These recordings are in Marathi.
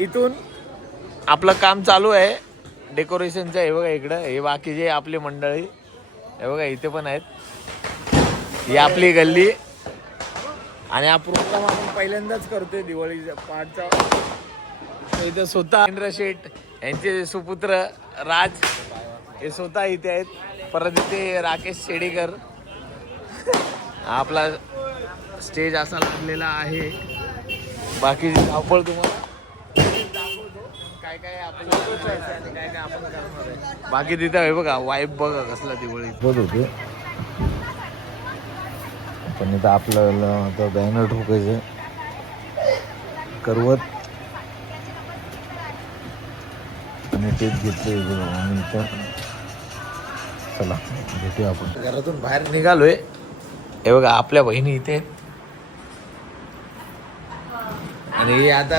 इथून आपलं काम चालू आहे डेकोरेशनचं. हे बघा इकडं हे बाकीचे आपली मंडळी, हे बघा इथे पण आहेत. ही आपली गल्ली आणि हा प्रोग्राम आपण पहिल्यांदाच करतोय दिवाळीच्या पाठचा. इथं स्वतः इंद्र शेठ यांचे सुपुत्र राज हे स्वतः इथे आहेत. परत इथे राकेश शेडेकर. आपला स्टेज असा लागलेला आहे. बाकी धावपळ तुम्हाला काय काय आपण काय काय आपण करणार आहे. बाकी तिथं आहे बघा वाईब बघा कसला दिवाळी बघ होते. पण इथं आपल्याला आता बॅनर ठोकायचं करवत आणि टेप घेतले आणि इथं चला भेटूया आपण. घरातून बाहेर निघालोय. हे बघा आपल्या बहिणी इथे आणि आता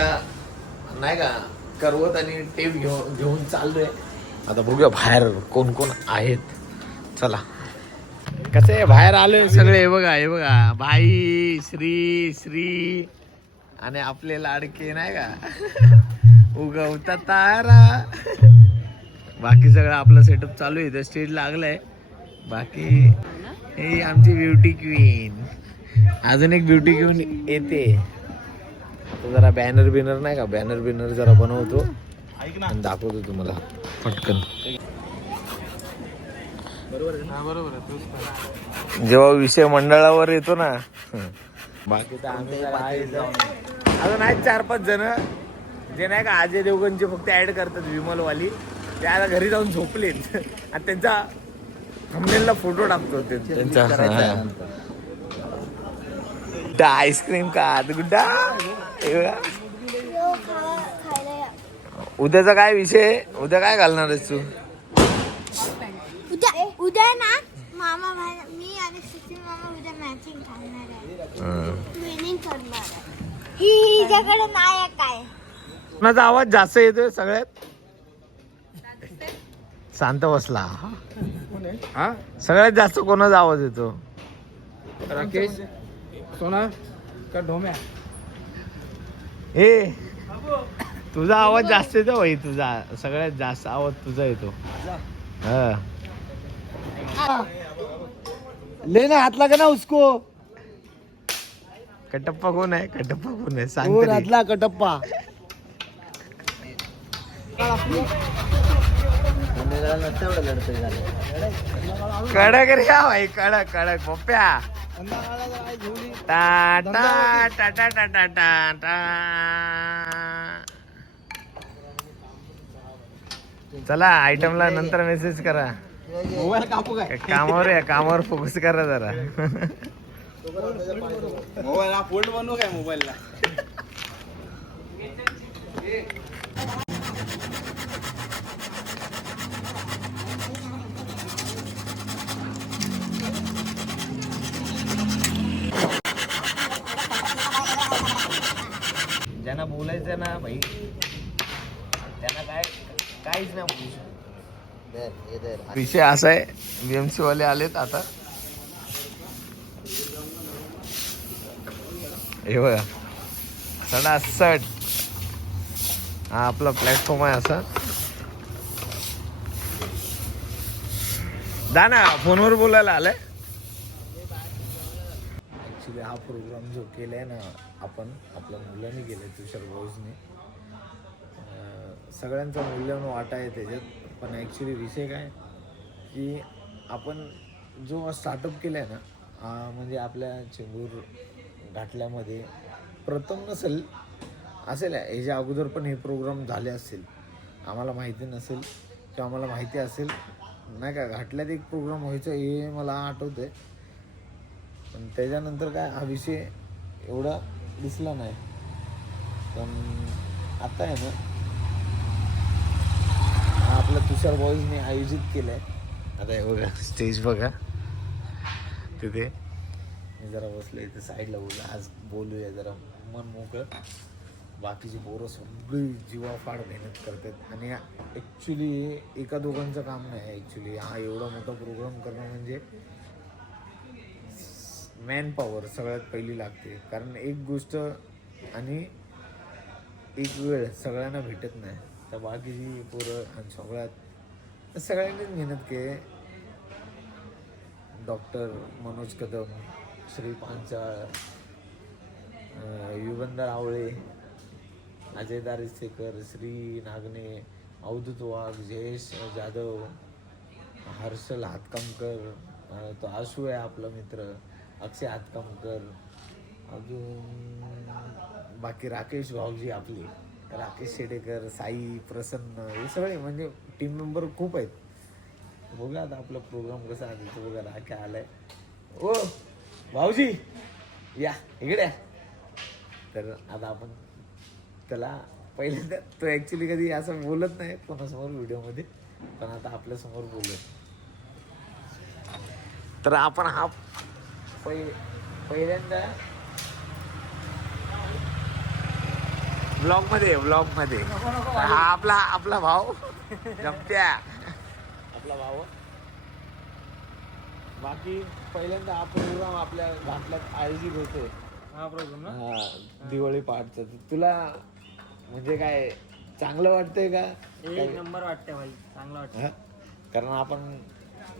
नाही का करवत आणि टेप घेऊन चाललोय. आता बघूया बाहेर कोण कोण आहेत. चला कसे बाहेर आलोय सगळे. हे बघा बाई श्री आणि आपले लाडके नाही का उगवता तारा. बाकी सगळं आपलं सेटअप चालू आहे. इथं स्टेज लागलंय. बाकी हे आमची ब्युटी क्वीन. अजून एक ब्युटी क्वीन येते. जरा बॅनर बिनर नाही का बॅनर बिनर जरा बनवतो आणि दाखवतो तुम्हाला पटकन. जेव्हा विषय मंडळावर येतो ना. बाकी तर आम्ही अजून आहेत 4-5 जण जे नाही का अजय देवगणचे फक्त ऍड करतात विमलवाली. ते आता घरी जाऊन झोपलेत आणि त्यांचा थंबनेलला फोटो टाकतो त्यांचा. आईस्क्रीम का गुड्डा. उद्याचा काय विषय. उद्या काय घालणार आहेस तू. उद्या ना मामा मी आणि सुशील मामा उद्या मॅचिंग घालणार आहे. ट्रेनिंग करणार आहे. हिच्याकडे नायक आहे. कोणाचा आवाज जास्त येतोय सगळ्यात. शांत बसला. हा सगळ्यात जास्त कोणाचा आवाज येतो. राकेश सोना का ढोम्या. ए तुझा आवाज जास्त येतो भाई. तुझा सगळ्यात जास्त आवाज तुझा येतो. लेना हात लगा ना उसको. कटप्पा कोण आहे. कटप्पा कोण आहे सांग वो तरी. रातला कटप्पा. कडक रे हा भाई कडक कडक पप्प्या. टा टा टा टा टा टा टा टा. चला आयटमला नंतर मेसेज करा. मोबाईल कापू काय. कामावर फोकस करा जरा. मोबाईल हा फोल्ड बनवू काय मोबाईलला. ज्यांना बोलायचं ना भाई त्यांना काहीच नाही बोलू शकत. विषय असा आहे बीएमसी वाले आलेत आता. हे बघा सडासड हा आपला प्लॅटफॉर्म आहे असा. जा ना फोनवर बोलायला आलाय. ऍक्च्युली हा प्रोग्राम जो केलाय ना आपण आपल्या मुलांनी केलाय तुषार बॉईजने. सगळ्यांचा मूल्यवान वाटा आहे त्याच्यात. पण ॲक्च्युली विषय काय की आपण जो स्टार्टअप केला आहे ना म्हणजे आपल्या चेंबूर घाटल्यामध्ये प्रथम नसेल असेल. ह्याच्या अगोदर पण हे प्रोग्राम झाले असतील. आम्हाला माहिती नसेल किंवा आम्हाला माहिती असेल नाही का. घाटल्यात एक प्रोग्राम व्हायचं हे मला आठवतं आहे. पण त्याच्यानंतर काय हा विषय एवढा दिसला नाही. पण आता आहे ना आपल्या तुषार बॉईजने आयोजित केलं आहे. आता हे बघा स्टेज बघा तिथे मी जरा बसलो इथे साईडला. आज बोलूया जरा मन मोकळं. बाकीची पोरं सगळी जीवाफाड मेहनत करतात आणि ॲक्च्युली एका दोघांचं काम नाही. ॲक्च्युली हा एवढा मोठा प्रोग्राम करणं म्हणजे मॅन पॉवर सगळ्यात पहिली लागते. कारण एक गोष्ट आणि एक वेळ सगळ्यांना भेटत नाही, तर बाकीची पोरं आणि सगळ्यात सगळ्यांनीच मेहनत केली. डॉक्टर मनोज कदम, श्री पांचाळ, युगंधर आवळे, अजय दारिस्तेकर, श्री नागणे, अवधूत वाघ, जयेश जाधव, हर्षल हातकामकर, तो आशू आहे आपला मित्र, अक्षय हातकामकर, अजून बाकी राकेश भाऊजी आपले, राकेश शेडेकर, साई, प्रसन्न, हे सगळे म्हणजे टीम मेंबर खूप आहेत. बघा आता आपला प्रोग्राम कसा आहे तो बघा. राख्या आलाय. ओ भाऊजी या इकडे या. तर आता आपण त्याला पहिल्यांदा, तो ॲक्च्युली कधी असं बोलत नाही कोणासमोर व्हिडिओमध्ये, पण आता आपल्यासमोर बोलत. तर आपण हा पहिल्यांदा ब्लॉगमध्ये हा आपला भाऊ जमत्या, आपला भाऊ. बाकी पहिल्यांदा हा प्रोग्राम आपल्या घातल्यात आयोजित होतोय. हा प्रोग्राम हा दिवाळी पहाटचा. तुला म्हणजे काय चांगलं वाटतंय का? एक नंबर वाटतंय भाई, चांगलं वाटतं. हा? कारण आपण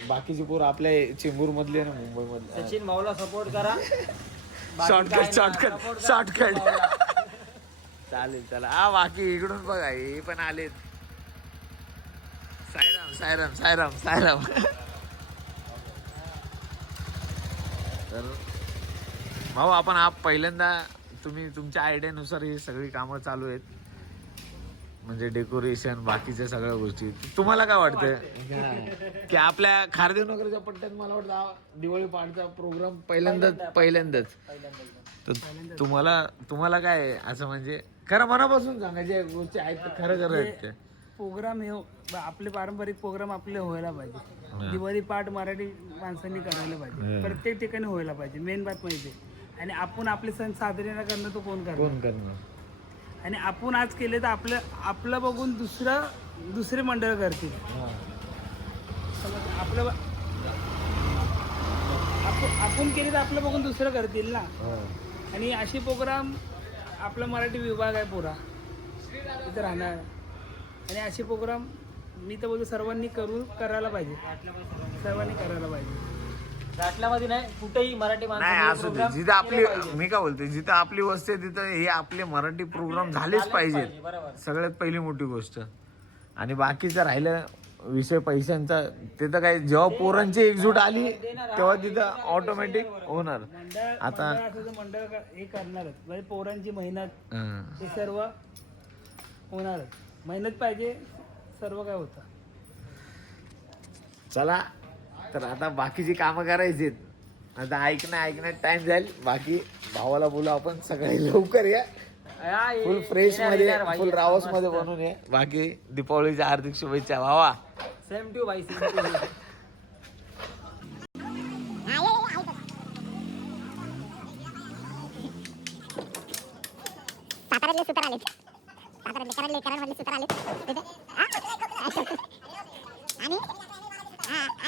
बाकीचे पोरं आपल्या चेंबूर मधले ना, मुंबई मधले. सचिन भाऊला सपोर्ट करा. शॉर्टकट चालेल. चला हा बाकी इकडून बघा, हे पण आलेत. सायराम. तर भाऊ आपण हा पहिल्यांदा, तुम्ही तुमच्या आयडियानुसार ही सगळी कामं चालू आहेत, म्हणजे डेकोरेशन बाकीच्या सगळ्या गोष्टी. तुम्हाला काय वाटतं की आपल्या खारदेवनगरच्या पट्ट्यात मला वाटतं हा दिवाळी पहाटचा प्रोग्राम पहिल्यांदाच. तर तुम्हाला काय असं म्हणजे खरं मनापासून सांगायच्या गोष्टी आहेत खरं आहेत त्या? प्रोग्राम हे आपले पारंपरिक प्रोग्राम आपले व्हायला पाहिजे. दिवाळी पाठ मराठी माणसांनी करायला पाहिजे, प्रत्येक ठिकाणी व्हायला पाहिजे. मेन बात माहिती. आणि आपण आपले सण साजरे न करणं तो कोण करणार? आणि आपण आज केले तर आपलं बघून दुसरे मंडळ करतील. आपलं आपण केले तर आपलं बघून दुसरं करतील ना. आणि असे प्रोग्राम आपला मराठी विभाग आहे पुरा तिथं राहणार. आणि असे प्रोग्राम मी तर बोलतो सर्वांनी करायला पाहिजे. घाटल्यामध्ये नाही, कुठेही मराठी नाही असू दे. जिथं आपली, मी काय बोलतोय, जिथं आपली वस्ती आहे तिथं हे आपले मराठी प्रोग्राम झालेच पाहिजेत. सगळ्यात पहिली मोठी गोष्ट. आणि बाकीचं राहिलं विषय पैशांचा, ते तर काय जेव्हा पोरांची एकजूट आली तेव्हा तिथं ऑटोमॅटिक होणार. आता मंडळ हे करणारच म्हणजे पोरांची मेहनत हे सर्व होणारच. मेहनत पाहिजे, सर्व काय होतं. चला तर आता बाकीची कामं करायची. आता ऐकण्यात टाइम जाईल. बाकी भावाला बोलू आपण, सगळे लवकर या, फुल फ्रेश मध्ये, फुल रावस मध्ये बनून ये. बाकी दीपावलीच्या हार्दिक शुभेच्छा भावा. सेम टू भाई, सेम टू. साताऱ्यातले सुतार आले, कराडमधले सुतार आले आणि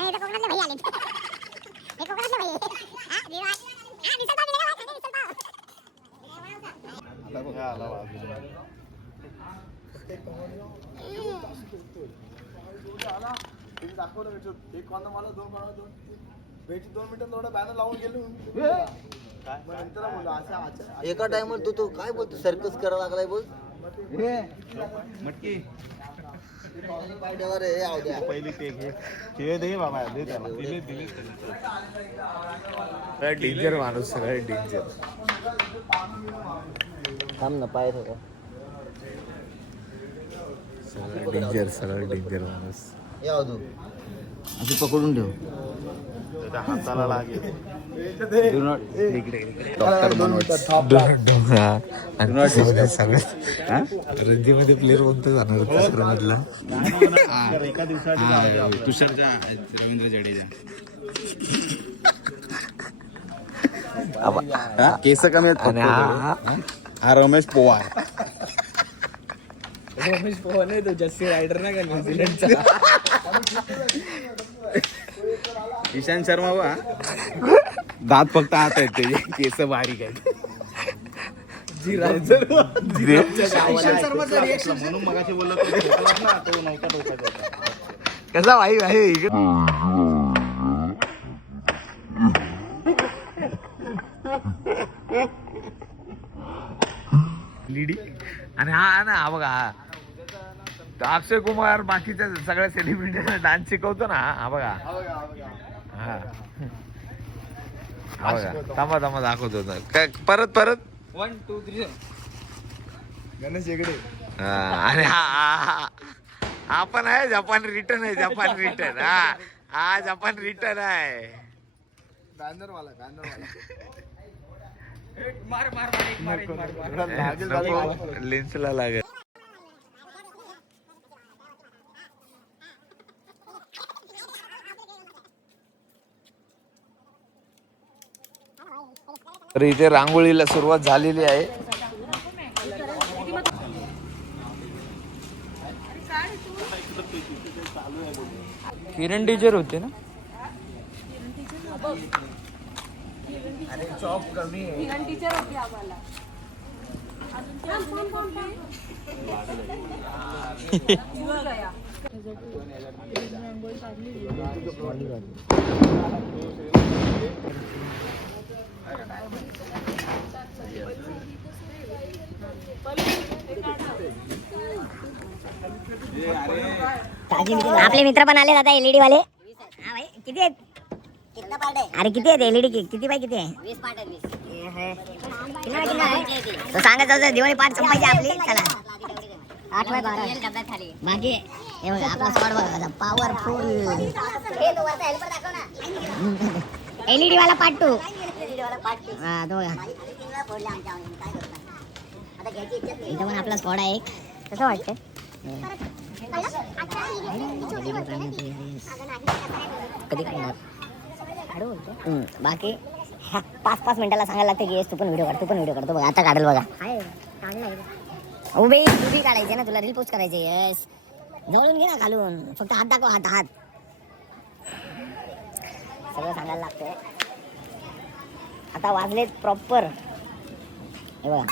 इथं कोकणातले भाई आले. हे कोकणातले भाई एका टाइमवर तू काय बोलतो, सर्कस करायला लागलाय बोल. मटकी पायड्यावर हे आव द्या. पहिली ते दे बाबा, दे त्याला. दिले डेंजर माणूस, सगळे डेंजर. थांब ना, पाय थोडं. सगळं डेंजर माणूस. हे आव तू असं पकडून ठेव. हाताला लागेल. रणजीमध्ये प्लेअर कोणतं जाणार मधला? एका दिवसात तुषारच्या रवींद्र जडेजा. केस कमी आहेत. हा रमेश पोवार. रमेश पवार नाही, तो जस्सी रायडर नाही का न्यूझीलंडचा. ईशांत शर्मा दात फक्त आत आहेत, त्याचे केस बारीक आहेत. म्हणून मगाशी बोललो तो झोपलाच ना, तो नव्हता डोक्यात होता. कसा भाई भाई लिडी आणि हा ना हा बघा हा तो अक्षय कुमार बाकीच्या सगळ्या सेलिब्रिटीना डान्स शिकवतो ना हा बघा हा हा बघा थांबा थांबा दाखवतो ना. परत परत 1 2 3 गणेश हेगडे. आणि हा पण आहे जपान रिटर्न आहे जपान रिटर्न हा जपान रिटर्न आहे बॅनरवाला मार मार मार एक मार एक मार लेन्सला लागेल. तर इथे रांगोळीला सुरुवात झालेली आहे. किरण टीचर होते ना. चॉप कमी आहे. आपले मित्र पण आले आता एलईडी वाले. हा भाई किती आहेत? अरे किती आहेत एलईडी किती बाय किती आहे? 20 पार्ट आहे. तो सांगत होता दिवाळी पार्ट संपायची आपली. चला 8 बाय 12 बाकी हे बघा आपला स्क्वॉड बघा पॉवरफुल. एलईडी वाला पार्ट 2 हा तो बघा इथं पण आपला स्क्वॉड आहे एक. कसं वाटतं कधी करणार बाकी 5-5 मिनिटाला सांगायला लागते की तू पण व्हिडिओ काढतो बघा आता काढेल बघा उभी काढायची ना तुला रील पोस्ट करायची. यस जवळून घे ना खालून फक्त हात दाखव हात सगळं सांगायला लागतंय. आता वाजलेत प्रॉपर हे बघा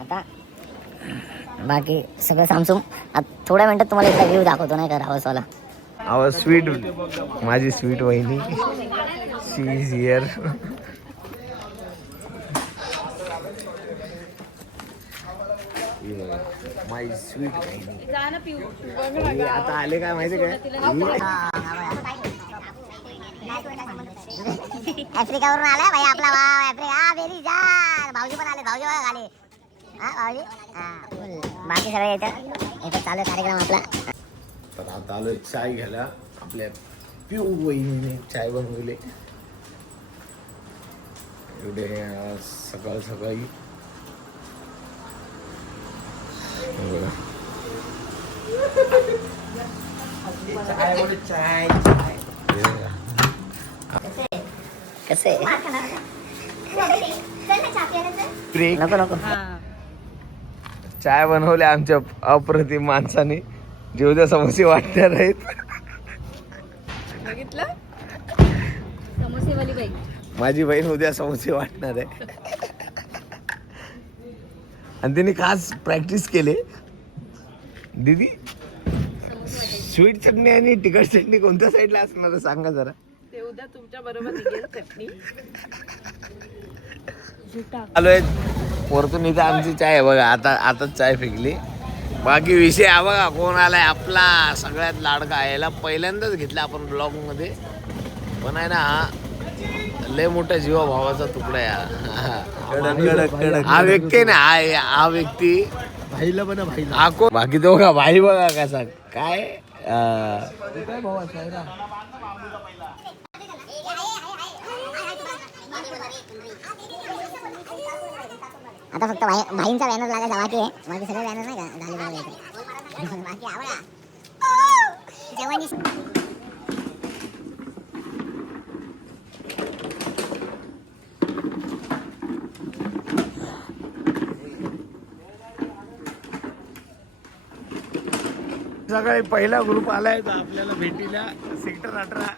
आता बाकी सगळं सामसूम. थोड्या मिनिटात तुम्हाला एकदा व्ह्यू दाखवतो नाही का रावसवाला. आवर स्वीट माझी स्वीट वहिनी शी इज हिअर. माय स्वीट वहिनी आता आले काय माहिती काय आफ्रिकावरून आलाय भाई आपला भाव आफ्रिका बेरी जान. भाऊजी पण आले भाऊजी बघा आले हा भाऊजी बाकी सगळं याच्यात चालू कार्यक्रम आपला. तर आता आलोय चाय घ्यायला. आपल्या पिऊ वहिनीने चाय बनवले एवढे सकाळी कसे ब्रेक नको चाय बनवले आमच्या अप्रतिम माणसाने जे उद्या समोसे वाटणार आहेत. बघितलं समोसेवाली बाई माझी बहीण उद्या समोसे वाटणार आहे आणि तिने खास प्रॅक्टिस केले. दीदी स्वीट चटणी आणि तिखट चटणी कोणत्या साईडला असणार आहे सांगा जरा. ते उद्या तुमच्या बरोबर निघेल चटणी. आलोय वरतून इथं आमची चाय आहे बघा. आताच चाय फेकली. बाकी विषय हा बघा कोण आलाय आपला सगळ्यात लाडका. याला पहिल्यांदाच घेतला आपण ब्लॉग मध्ये पण आहे ना हा लय मोठा जीवा भावाचा तुकडा आहे. हा व्यक्ती ना हा व्यक्ती भाईला पण भाईला हा कोण बाकी तो का भाई बघा कसा काय आता फक्त भाईंचा बॅनर लागायचा बाकी आहे. बाकी सगळे बॅनर नाही का झाले बाकी आवडा जेवणी सकाळी पहिला ग्रुप आलाय तर आपल्याला भेटीला सेक्टर 18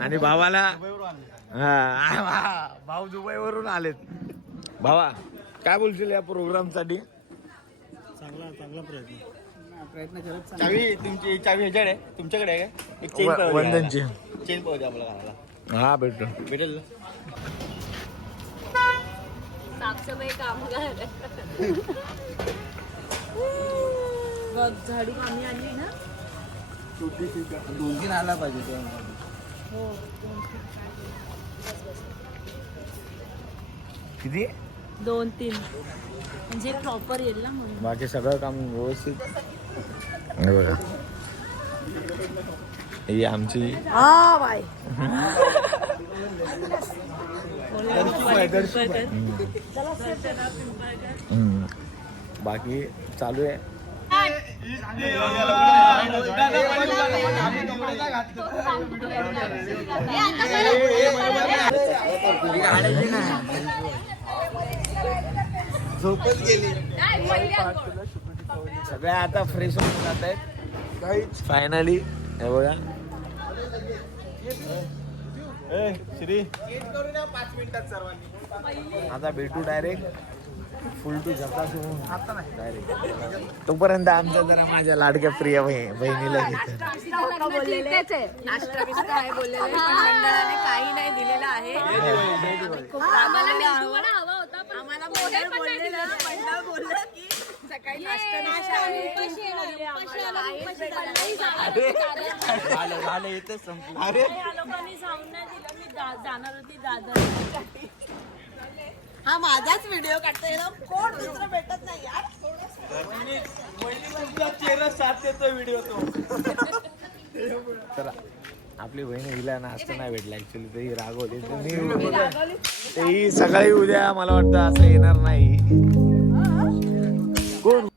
आणि भावाला भाऊ दुबईवरून आलेत. भावा काय बोलशील या प्रोग्राम साठी? प्रयत्न करत चावी तुमची चावी ह्याच्याकडे आहे? तुमच्याकडे आहे काय? एक चेन पाहू द्या. वंदनची. चेन पाहू द्या आपल्याला घालायला. हा भेटतो. भेटेल ना? साफसफाई कामगार बघ झाडू आम्ही आणली ना. 2-3 आला पाहिजे किती? 2-3 म्हणजे प्रॉपर येईल ना म्हणून. बाकी सगळं काम व्यवस्थित. हे बघा ही आमची हा बाय बाकी चालू आहे. झोपच गेली. सगळ्या आता फ्रेश होऊन जात आहेत फायनली. हे बघा श्री आता भेटू डायरेक्ट फुल टू झकास होऊन डायरेक्ट. तोपर्यंत आमच्या जरा माझ्या लाडक्या प्रिय बहिणीला घेतो. नाश्ता बिस्टा आहे बोललेले पण मंडळाने काही नाही दिलेलं आहे. आम्हाला हवा होता पण आम्हाला मंडळ बोललं की सकाळी नाश्ता झालं इथे संपलं. अरे या लोकांनी सांगून नाही दिलं. मी जाणार होती दादर. हा माझाच व्हिडिओ काढता येईल. कोण दुसरं भेटत नाही यार. चेहरा साथ देतो व्हिडिओ तो. तर आपली बहीण हिला नाश्ता नाही भेटला ऍक्च्युली. तेही रागवली. तेही सकाळी उद्या मला वाटतं असं येणार नाही. कोण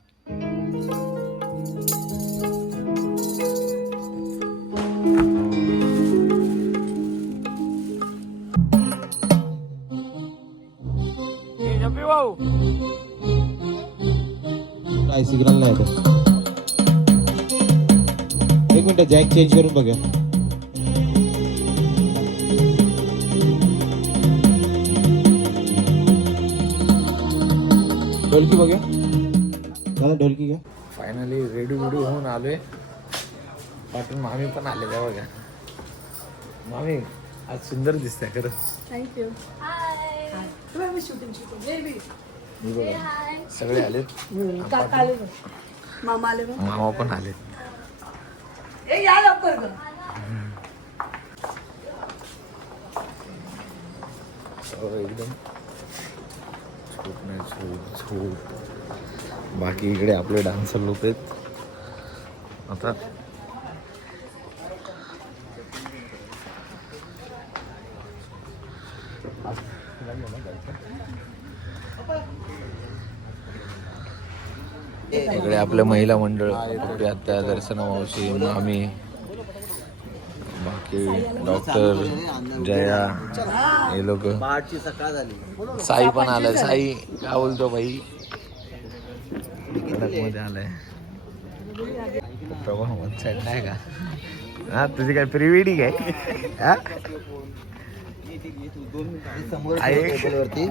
भाऊ काय सिग्नल नाही येत. एक मिनिट जॅक चेंज करून बघा. ढोलकी बघा दादा, ढोलकी घ्या. फायनली रेडी होऊन आलोय. पाठून मामी पण आले त्या बघा. मामी आज सुंदर दिसते खरं. थँक्यू. मी बघा सगळे आलेत. मामा आले. मामा पण आलेत. या लवकर ग. एकदम झोप नाही झोप. बाकी इकडे आपले डान्सर लोक आहेत. आता इकडे आपलं महिला मंडळ, कुठे आत्या, दर्शना मावशी, मामी, बाकी डॉक्टर जया, हे लोक. पहाटची सकाळ झाली. साई पण आलाय. साई काय बोलतो भाई? कडक मध्ये आलाय. प्रभा वन साईड नाही का? हा तुझी काय प्री वेडिंग आहे? हा टेबलवरती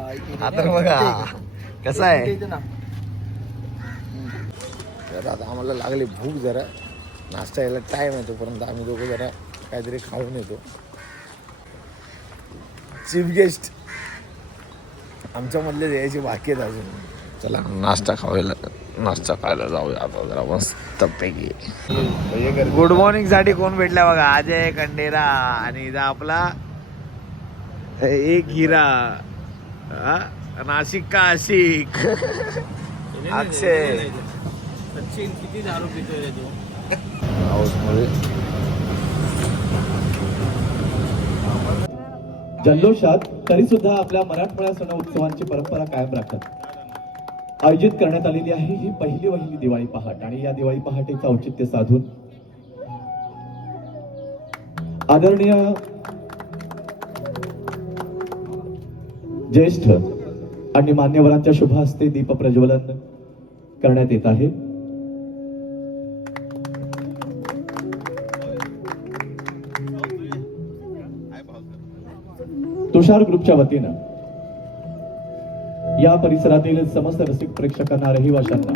आता बघा कसं आहे. तर आता आम्हाला लागली भूक. जरा नाश्ता यायला टाईम आहे. तोपर्यंत आम्ही दोघं जरा काहीतरी खाऊन येतो. चीफ गेस्ट आमच्यामधले यायचे बाकी आहेत अजून. चला नाश्ता खायला जाऊया आता जरा मस्त पैकी. गुड मॉर्निंग साठी कोण भेटला बघा? अजय खंडेरा आणि इथं आपला एक हिरा, नाशिक का आशिक अक्षय. सचिन किती दारू पितोय रे तू? हाऊसमध्ये जल्लोषात तरी सुद्धा आपल्या मराठमोळ्या सण उत्सवांची परंपरा कायम राखत आयोजित करण्यात आलेली आहे ही पहिली दिवाळी पहाट. आणि या दिवाळी पहाटेचं औचित्य साधून आदरणीय ज्येष्ठ आणि मान्यवरांच्या शुभ हस्ते दीप प्रज्वलन करण्यात येत आहे. तुषार ग्रुपच्या वतीनं या परिसरातील समस्त रसिक प्रेक्षकांना, रहिवाशांना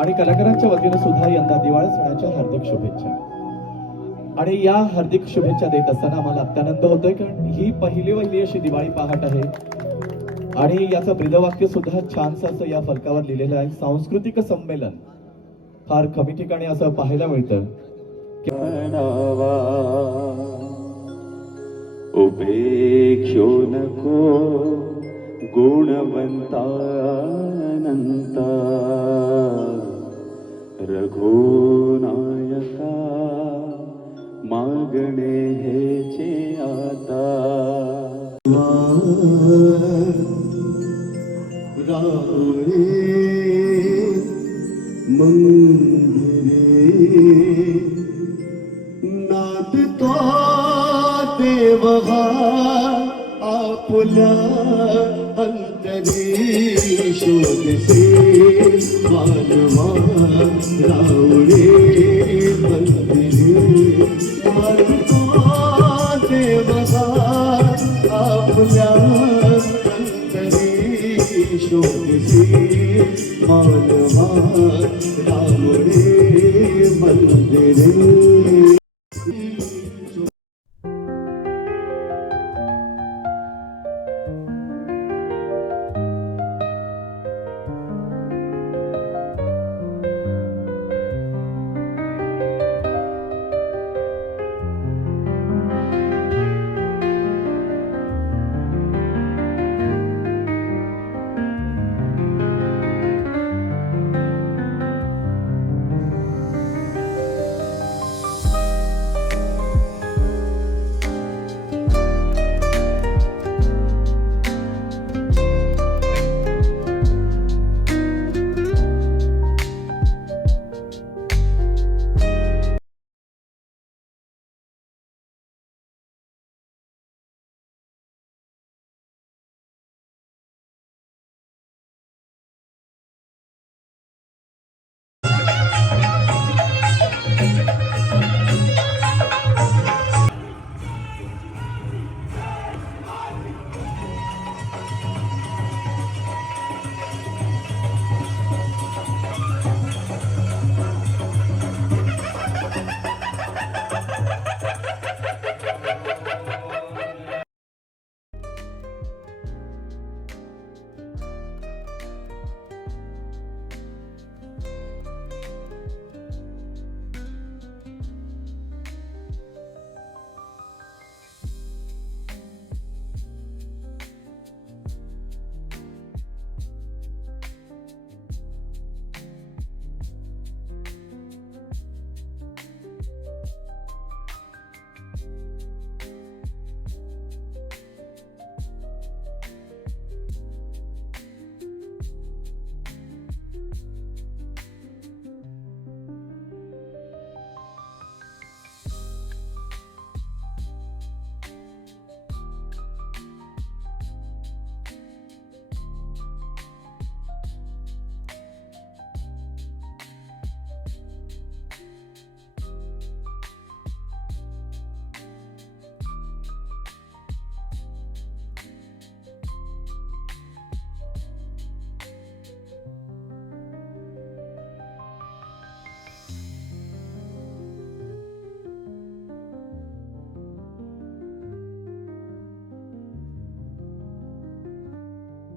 आणि कलाकारांच्या वतीनं सुद्धा यंदा दिवाळी सणाच्या हार्दिक शुभेच्छा. आणि या हार्दिक शुभेच्छा देत असताना आम्हाला अत्यानंद होतोय, कारण ही पहिली अशी दिवाळी पहाट आहे आणि याचं ब्रीदवाक्य सुद्धा छानसं असं या फलकावर लिहिलेलं आहे, सांस्कृतिक संमेलन. फार कमी ठिकाणी असं पाहायला मिळतं. उपेक्षो नको गुणवंतानंता रघुनायका मागणे हेचे आता राणे मंदिरे नाद तो देवहा आपुल्या अंतरी शोधसे मानवा रावणे मंदिरे नाद तो देवहा आपुल्या अंतरी शोधसे मानवा रावणे मंदिरे.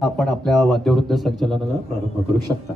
आपण आपल्या वाद्यवृंद संचलनाला प्रारंभ करू शकता.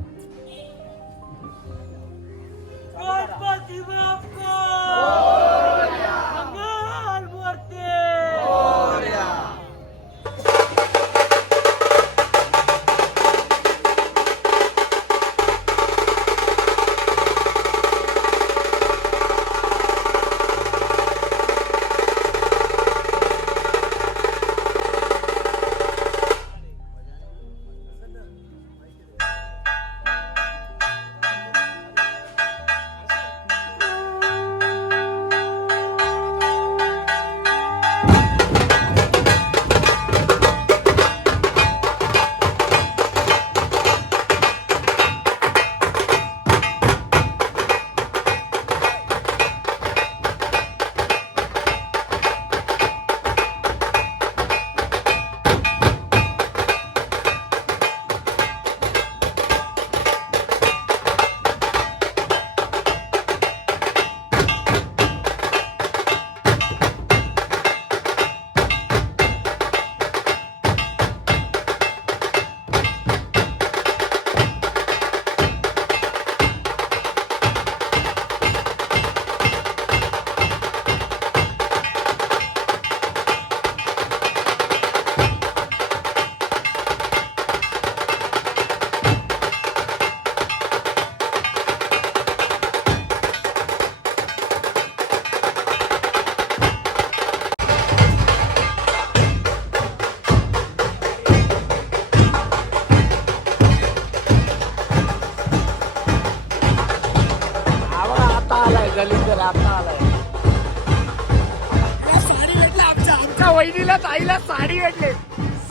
वहिनीला ताईला साडी भेटले.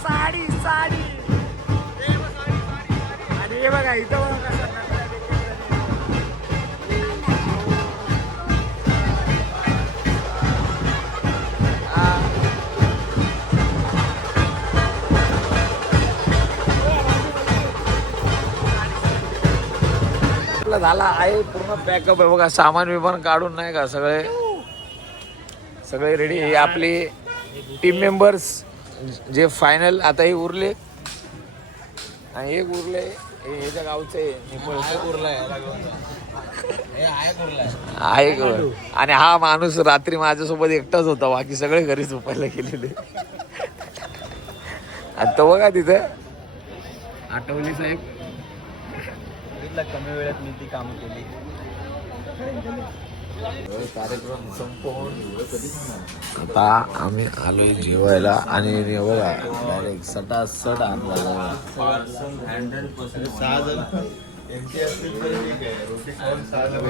साडी साडी आणि हे बघा इथं बघा कसं झाला आहे पूर्ण पॅकअप आहे बघा. सामान बिमान काढून नाही का सगळे रेडी. हे आपली टीम मेंबर्स जे फायनल आता हे उरले आणि एक उरले हे ह्याच्या गावचे आहे. आणि हा माणूस रात्री माझ्यासोबत एकटाच होता, बाकी सगळे घरी झोपायला गेलेले. आणि तो बघा तिथं आठवली साहेब कमी वेळात मी ती काम केली. कार्यक्रम संपवून आता आम्ही आलोय जेवायला आणि हे बघा डायरेक्ट सटासट आणला. 100% 6 जण यांची असतील तरी ठीक आहे. रोटी खाऊन 6 जण